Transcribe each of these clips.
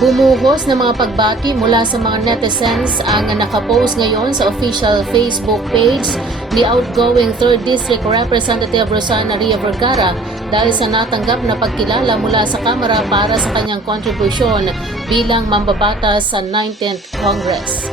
Bumuhos ng mga pagbati mula sa mga netizens ang nakapost ngayon sa official Facebook page ni outgoing 3rd District Representative Rosana Ria Vergara dahil sa natanggap na pagkilala mula sa Kamara para sa kanyang kontribusyon bilang mambabatas sa 19th Congress.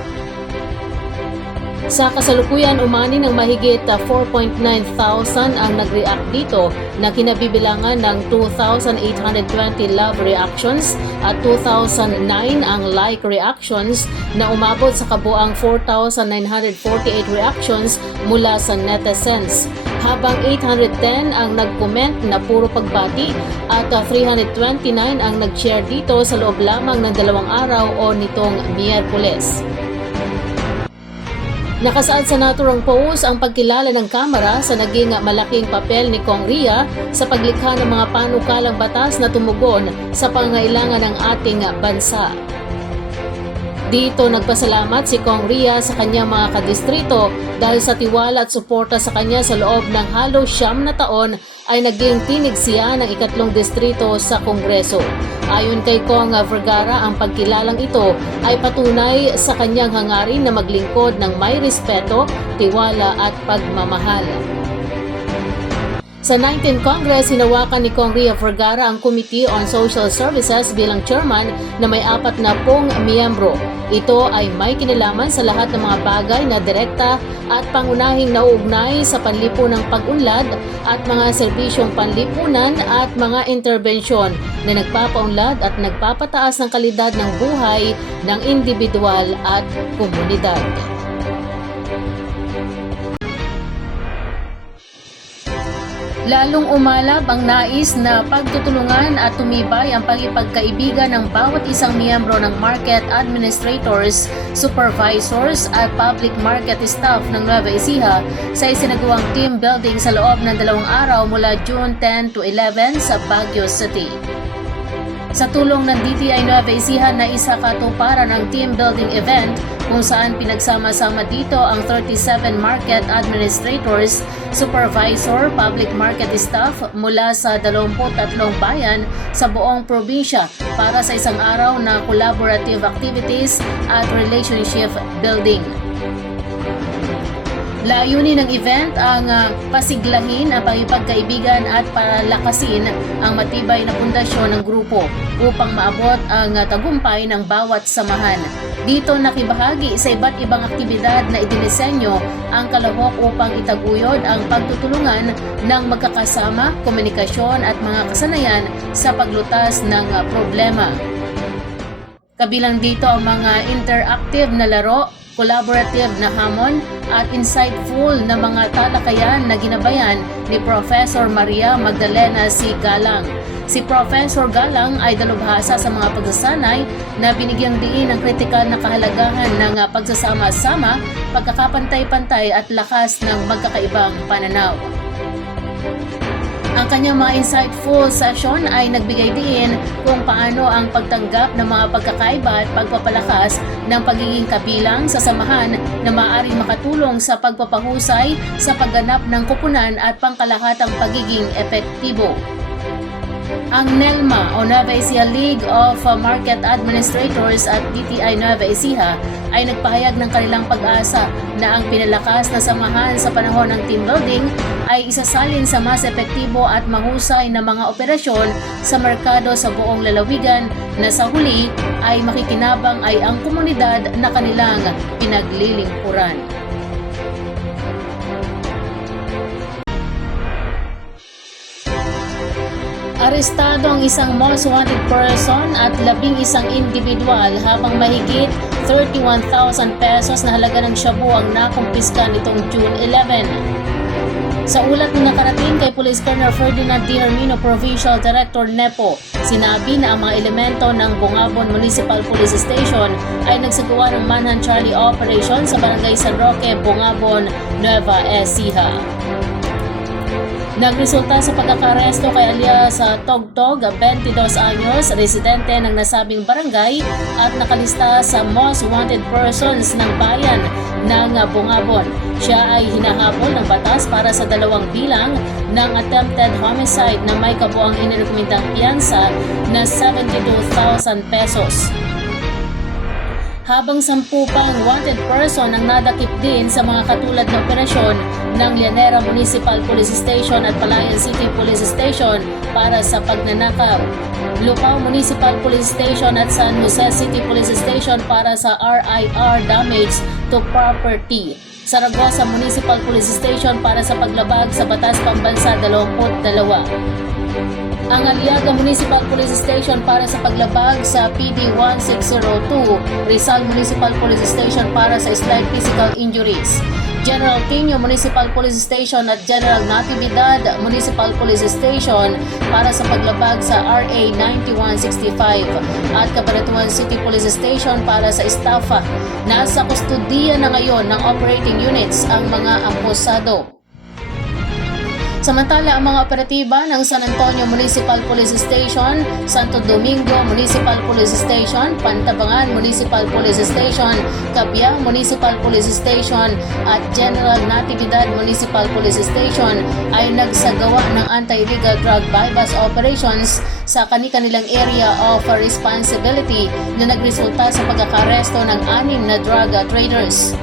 Sa kasalukuyan, umani ng mahigit ah, 4.9 thousand ang nag-react dito na kinabibilangan ng 2,820 love reactions at 2,009 ang like reactions na umabot sa kabuang 4,948 reactions mula sa netizens. Habang 810 ang nag-comment na puro pagbati at ah, 329 ang nag-share dito sa loob lamang ng dalawang araw o nitong Miyerkules. Nakasaad sa naturang post ang pagkilala ng Kamara sa naging malaking papel ni Kong Ria sa paglikha ng mga panukalang batas na tumugon sa pangailangan ng ating bansa. Dito nagpasalamat si Kong Ria sa kanyang mga kadistrito dahil sa tiwala at suporta sa kanya sa loob ng halos siyam na taon ay naging tinig siya ng ikatlong distrito sa Kongreso. Ayon kay Kong Vergara, ang pagkilalang ito ay patunay sa kanyang hangarin na maglingkod ng may respeto, tiwala at pagmamahal. Sa 19th Congress, hinawakan ni Kong Ria Vergara ang Committee on Social Services bilang chairman na may apat na pong miyembro. Ito ay may kinalaman sa lahat ng mga bagay na direkta at pangunahing nauugnay sa panlipunang pag-unlad at mga serbisyong panlipunan at mga interbensyon na nagpapaunlad at nagpapataas ng kalidad ng buhay ng individual at komunidad. Lalong umalab ang nais na pagtutulungan at tumibay ang pagipagkaibigan ng bawat isang miyembro ng market administrators, supervisors at public market staff ng Nueva Ecija sa isinagawang team building sa loob ng dalawang araw mula June 10 to 11 sa Baguio City. Sa tulong ng DTI Nueva Ecija na isa katuparan ng team building event kung saan pinagsama-sama dito ang 37 market administrators, supervisor, public market staff mula sa 23 bayan sa buong probinsya para sa isang araw na collaborative activities at relationship building. Layunin ng event ang ah, pasiglahin ang pagkaibigan at palakasin ang matibay na pundasyon ng grupo upang maabot ang ah, tagumpay ng bawat samahan. Dito nakibahagi sa iba't ibang aktibidad na idinisenyo ang kalahok upang itaguyod ang pagtutulungan ng magkakasama, komunikasyon at mga kasanayan sa paglutas ng ah, problema. Kabilang dito ang mga interactive na laro, collaborative na hamon at insightful na mga talakayan na ginabayan ni Professor Maria Magdalena C. Galang. Si Professor Galang ay dalubhasa sa mga pagsasanay na binigyang diin ang kritikal na kahalagahan ng pagsasama-sama, pagkakapantay-pantay at lakas ng magkakaibang pananaw. Ang kanyang mga insightful session ay nagbigay din kung paano ang pagtanggap ng mga pagkakaiba at pagpapalakas ng pagiging kabilang sa samahan na maaaring makatulong sa pagpapahusay sa pagganap ng kupunan at pangkalahatang pagiging epektibo. Ang NELMA o Nueva Ecija League of Market Administrators at DTI Nueva Ecija ay nagpahayag ng kanilang pag-asa na ang pinalakas na samahan sa panahon ng team building ay isasalin sa mas epektibo at mahusay na mga operasyon sa merkado sa buong lalawigan na sa huli ay makikinabang ay ang komunidad na kanilang pinaglilingkuran. Arestado ang isang most wanted person at labing isang individual habang mahigit 31,000 pesos na halaga ng shabu ang nakumpiska nitong June 11. Sa ulat na nakarating kay Police Colonel Ferdinand D. Hermino Provincial Director NEPO, sinabi na ang mga elemento ng Bungabon Municipal Police Station ay nagsagawa ng Manhunt Charlie Operation sa Barangay San Roque, Bungabon, Nueva Ecija. Nagresulta sa pagkakaresto kay alias sa Togtog, 22 anyos, residente ng nasabing barangay at nakalista sa most wanted persons ng bayan ng Bungabon. Siya ay hinahabol ng batas para sa dalawang bilang ng attempted homicide na may kabuang inirekomendang piyansa na 72,000 pesos habang sampu pang wanted person ang nadakip din sa mga katulad na operasyon ng Llanera Municipal Police Station at Palayan City Police Station para sa pagnanakaw. Lupao Municipal Police Station at San Jose City Police Station para sa RIR damage to property. Saragossa Municipal Police Station para sa paglabag sa Batas Pambansa 22 ang Aliaga Municipal Police Station para sa paglabag sa PD 1602, Rizal Municipal Police Station para sa slight physical injuries. General Quino Municipal Police Station at General Natividad Municipal Police Station para sa paglabag sa RA 9165 at Cabanatuan City Police Station para sa estafa. Nasa kustudiya na ngayon ng operating units ang mga amposado. Samantala, ang mga operatiba ng San Antonio Municipal Police Station, Santo Domingo Municipal Police Station, Pantabangan Municipal Police Station, Cabiang Municipal Police Station at General Natividad Municipal Police Station ay nagsagawa ng anti-illegal drug bypass operations sa kani-kanilang area of responsibility na nagresulta sa pagkakaresto ng anim na drug traders.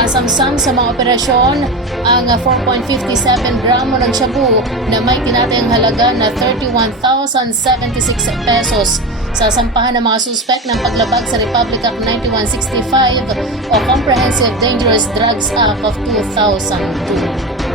Nasamsam sa mga operasyon ang uh, 4.57 gramo ng shabu na may tinatayang halaga na 31,076 pesos sa sampahan ng mga suspek ng paglabag sa Republic Act 9165 o Comprehensive Dangerous Drugs Act of 2002.